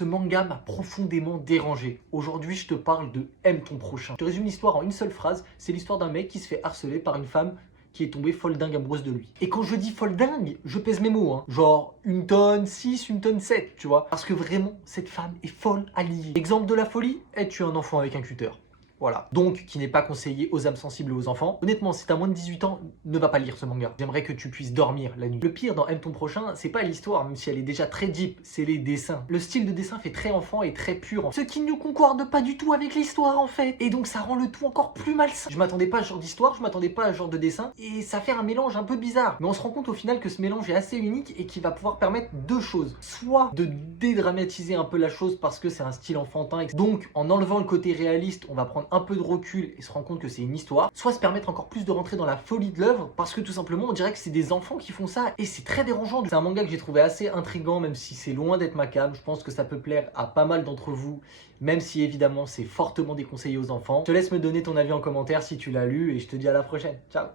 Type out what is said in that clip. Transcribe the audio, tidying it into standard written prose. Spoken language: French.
Ce manga m'a profondément dérangé. Aujourd'hui, je te parle de Aime ton prochain. Je te résume l'histoire en une seule phrase. C'est l'histoire d'un mec qui se fait harceler par une femme qui est tombée folle dingue amoureuse de lui. Et quand je dis folle dingue, je pèse mes mots, hein. Genre 1 tonne 6, 1 tonne 7, tu vois. Parce que vraiment, cette femme est folle à lier. Exemple de la folie, es-tu un enfant avec un cutter? Voilà. Donc, qui n'est pas conseillé aux âmes sensibles et aux enfants. Honnêtement, si t'as moins de 18 ans, ne va pas lire ce manga. J'aimerais que tu puisses dormir la nuit. Le pire dans Aime ton prochain, c'est pas l'histoire, même si elle est déjà très deep, c'est les dessins. Le style de dessin fait très enfant et très pur. Ce qui ne concorde pas du tout avec l'histoire, en fait. Et donc, ça rend le tout encore plus malsain. Je m'attendais pas à ce genre d'histoire, je m'attendais pas à ce genre de dessin. Et ça fait un mélange un peu bizarre. Mais on se rend compte au final que ce mélange est assez unique et qui va pouvoir permettre deux choses. Soit de dédramatiser un peu la chose parce que c'est un style enfantin. Donc, en enlevant le côté réaliste, on va prendre un peu de recul et se rendre compte que c'est une histoire, soit se permettre encore plus de rentrer dans la folie de l'œuvre parce que tout simplement on dirait que c'est des enfants qui font ça et c'est très dérangeant. C'est un manga que j'ai trouvé assez intriguant même si c'est loin d'être ma came. Je pense que ça peut plaire à pas mal d'entre vous même si évidemment c'est fortement déconseillé aux enfants. Je te laisse me donner ton avis en commentaire si tu l'as lu et je te dis à la prochaine. Ciao.